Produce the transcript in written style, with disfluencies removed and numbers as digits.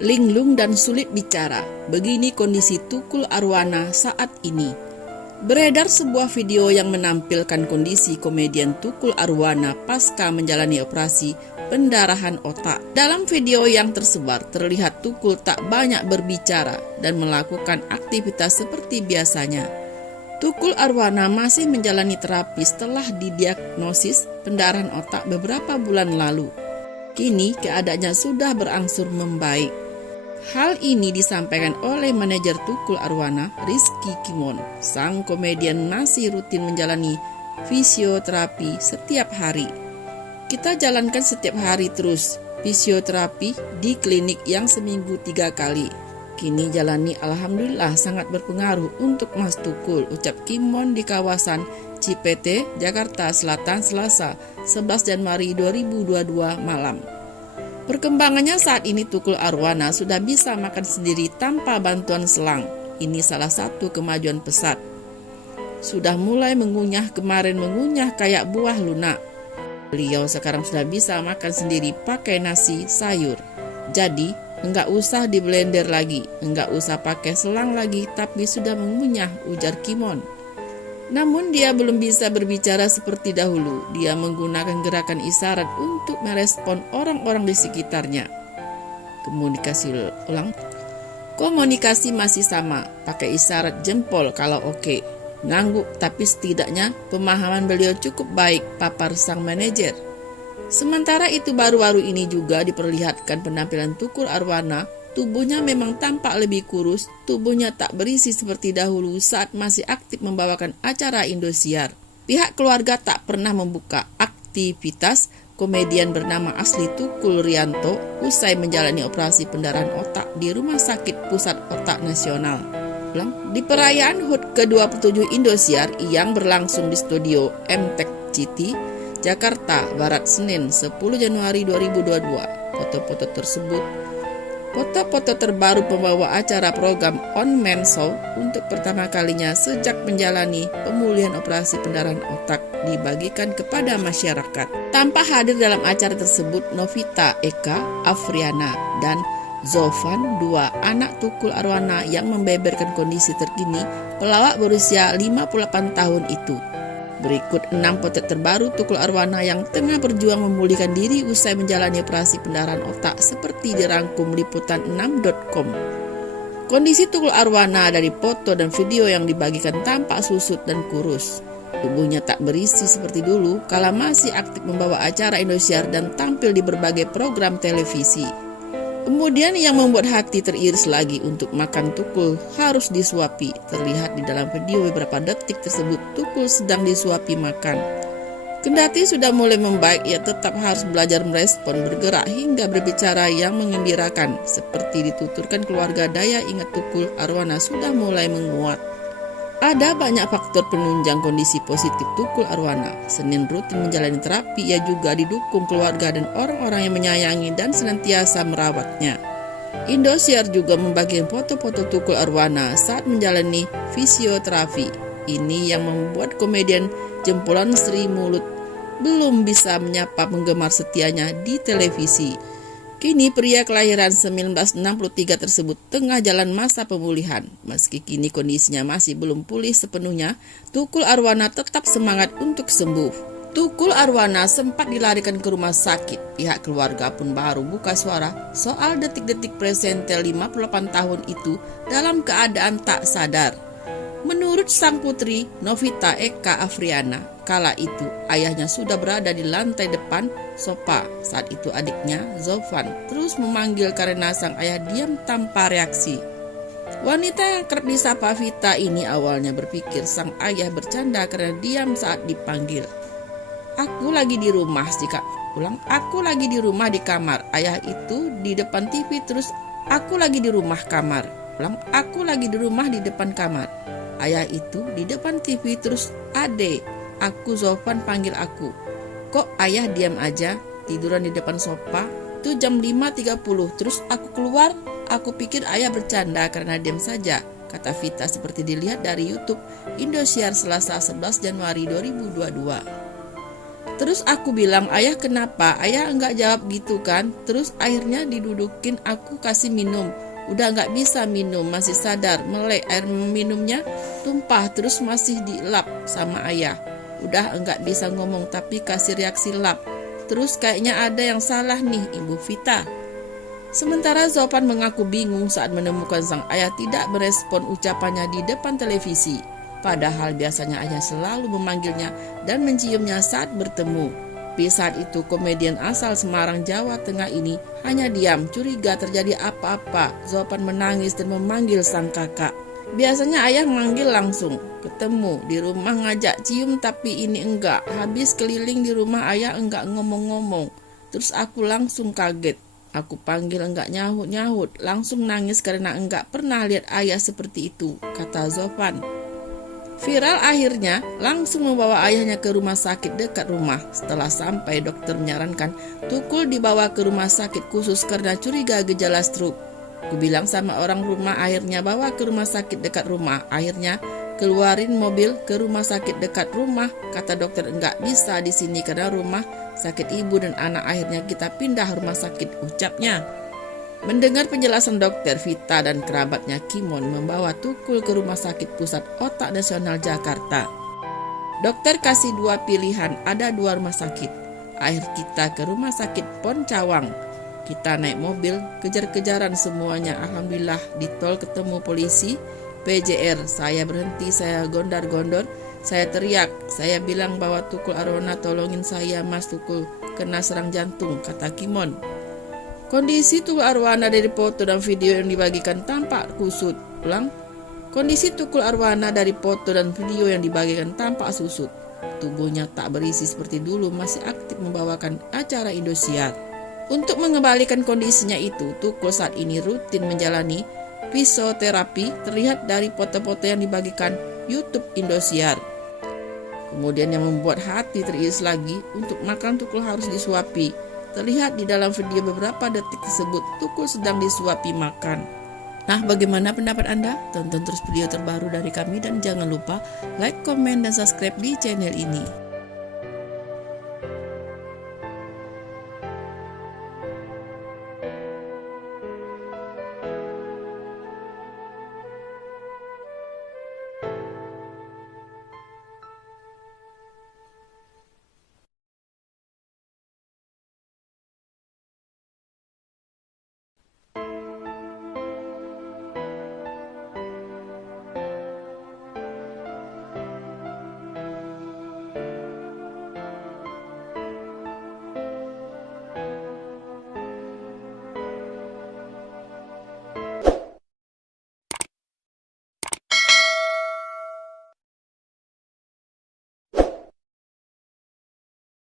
Linglung dan sulit bicara. Begini kondisi Tukul Arwana saat ini. Beredar sebuah video yang menampilkan kondisi komedian Tukul Arwana pasca menjalani operasi pendarahan otak. Dalam video yang tersebar, terlihat Tukul tak banyak berbicara dan melakukan aktivitas seperti biasanya. Tukul Arwana masih menjalani terapi setelah didiagnosis pendarahan otak beberapa bulan lalu. Kini keadaannya sudah berangsur membaik. Hal ini disampaikan oleh manajer Tukul Arwana, Rizky Kimon. Sang komedian masih rutin menjalani fisioterapi setiap hari. Kita jalankan setiap hari terus fisioterapi di klinik yang seminggu 3 kali. Kini jalani alhamdulillah sangat berpengaruh untuk Mas Tukul, ucap Kimon di kawasan Cipete, Jakarta Selatan, Selasa 11 Januari 2022 malam. Perkembangannya saat ini Tukul Arwana sudah bisa makan sendiri tanpa bantuan selang. Ini salah satu kemajuan pesat. Sudah mulai kemarin mengunyah kayak buah lunak. Beliau sekarang sudah bisa makan sendiri pakai nasi sayur. Jadi, enggak usah di blender lagi, enggak usah pakai selang lagi, tapi sudah mengunyah, ujar Kimon. Namun dia belum bisa berbicara seperti dahulu. Dia menggunakan gerakan isyarat untuk merespon orang-orang di sekitarnya. Komunikasi masih sama, pakai isyarat jempol kalau oke. Ngangguk, tapi setidaknya pemahaman beliau cukup baik, papar sang manajer. Sementara itu baru-baru ini juga diperlihatkan penampilan Tukul Arwana. Tubuhnya memang tampak lebih kurus, tubuhnya tak berisi seperti dahulu saat masih aktif membawakan acara Indosiar. Pihak keluarga tak pernah membuka aktivitas komedian bernama asli Tukul Rianto usai menjalani operasi pendarahan otak di Rumah Sakit Pusat Otak Nasional. Di perayaan HUT ke-27 Indosiar yang berlangsung di studio MTech City, Jakarta Barat Senin 10 Januari 2022. Foto-foto terbaru pembawa acara program On Man Show untuk pertama kalinya sejak menjalani pemulihan operasi pendarahan otak dibagikan kepada masyarakat. Tanpa hadir dalam acara tersebut Novita Eka Afriana dan Zofan, 2 anak Tukul Arwana yang membeberkan kondisi terkini pelawak berusia 58 tahun itu. Berikut 6 potret terbaru Tukul Arwana yang tengah berjuang memulihkan diri usai menjalani operasi pendarahan otak seperti dirangkum liputan6.com. Kondisi Tukul Arwana dari foto dan video yang dibagikan tampak susut dan kurus. Tubuhnya tak berisi seperti dulu kala masih aktif membawa acara Indosiar dan tampil di berbagai program televisi. Kemudian yang membuat hati teriris lagi untuk makan Tukul harus disuapi. Terlihat di dalam video beberapa detik tersebut Tukul sedang disuapi makan. Kendati sudah mulai membaik, ia tetap harus belajar merespon, bergerak hingga berbicara yang mengembirakan. Seperti dituturkan keluarga, daya ingat Tukul Arwana sudah mulai menguat. Ada banyak faktor penunjang kondisi positif Tukul Arwana. Senin rutin menjalani terapi, ia juga didukung keluarga dan orang-orang yang menyayangi dan senantiasa merawatnya. Indosiar juga membagikan foto-foto Tukul Arwana saat menjalani fisioterapi. Ini yang membuat komedian jempolan Sri Mulut belum bisa menyapa penggemar setianya di televisi. Kini pria kelahiran 1963 tersebut tengah jalan masa pemulihan. Meski kini kondisinya masih belum pulih sepenuhnya, Tukul Arwana tetap semangat untuk sembuh. Tukul Arwana sempat dilarikan ke rumah sakit. Pihak keluarga pun baru buka suara soal detik-detik presentel 58 tahun itu dalam keadaan tak sadar. Menurut sang putri Novita Eka Afriana, kala itu ayahnya sudah berada di lantai depan sofa. Saat itu adiknya Zofan terus memanggil karena sang ayah diam tanpa reaksi. Wanita yang kerap disapa Vita ini awalnya berpikir sang ayah bercanda karena diam saat dipanggil. Aku lagi di rumah di kamar. Ayah itu di depan TV terus aku lagi di rumah kamar. Aku lagi di rumah di depan kamar. Ayah itu di depan TV terus Ade, aku Zofan panggil aku. Kok ayah diam aja, tiduran di depan sofa? Itu jam 5.30, terus aku keluar, aku pikir ayah bercanda karena diam saja, kata Vita seperti dilihat dari YouTube Indosiar Selasa 11 Januari 2022. Terus aku bilang, ayah kenapa? Ayah enggak jawab gitu kan? Terus akhirnya didudukin, aku kasih minum. Udah enggak bisa minum, masih sadar, melek, air minumnya tumpah, terus masih dilap sama ayah. Udah enggak bisa ngomong tapi kasih reaksi lap. Terus kayaknya ada yang salah nih, Ibu Vita. Sementara Zofan mengaku bingung saat menemukan sang ayah tidak merespon ucapannya di depan televisi. Padahal biasanya ayah selalu memanggilnya dan menciumnya saat bertemu. Di saat itu komedian asal Semarang, Jawa Tengah ini hanya diam, curiga terjadi apa-apa. Zofan menangis dan memanggil sang kakak. Biasanya ayah manggil langsung, ketemu di rumah ngajak cium, tapi ini enggak. Habis keliling di rumah ayah enggak ngomong-ngomong. Terus aku langsung kaget. Aku panggil enggak nyahut-nyahut, langsung nangis karena enggak pernah lihat ayah seperti itu, kata Zofan. Viral akhirnya langsung membawa ayahnya ke rumah sakit dekat rumah. Setelah sampai, dokter menyarankan Tukul dibawa ke rumah sakit khusus karena curiga gejala stroke. Ku bilang sama orang rumah, akhirnya bawa ke rumah sakit dekat rumah. Akhirnya keluarin mobil ke rumah sakit dekat rumah. Kata dokter enggak bisa di sini karena rumah sakit ibu dan anak. Akhirnya kita pindah rumah sakit, ucapnya. Mendengar penjelasan dokter, Vita dan kerabatnya Kimon membawa Tukul ke Rumah Sakit Pusat Otak Nasional Jakarta. Dokter kasih 2 pilihan, ada 2 rumah sakit. Akhir kita ke Rumah Sakit Pon Cawang. Kita naik mobil, kejar-kejaran semuanya. Alhamdulillah di tol ketemu polisi, PJR. Saya berhenti, saya gondar-gondor, saya teriak. Saya bilang bahwa Tukul Arwana, tolongin saya mas, Tukul kena serang jantung, kata Kimon. Kondisi Tukul Arwana dari foto dan video yang dibagikan tampak kusut. Ulang, kondisi Tukul Arwana dari foto dan video yang dibagikan tampak susut. Tubuhnya tak berisi seperti dulu, masih aktif membawakan acara Indosiar. Untuk mengembalikan kondisinya itu, Tukul saat ini rutin menjalani fisioterapi, terlihat dari foto-foto yang dibagikan YouTube Indosiar. Kemudian yang membuat hati teriris lagi, untuk makan Tukul harus disuapi. Terlihat di dalam video beberapa detik tersebut, Tukul sedang disuapi makan. Nah, bagaimana pendapat Anda? Tonton terus video terbaru dari kami dan jangan lupa like, komen, dan subscribe di channel ini.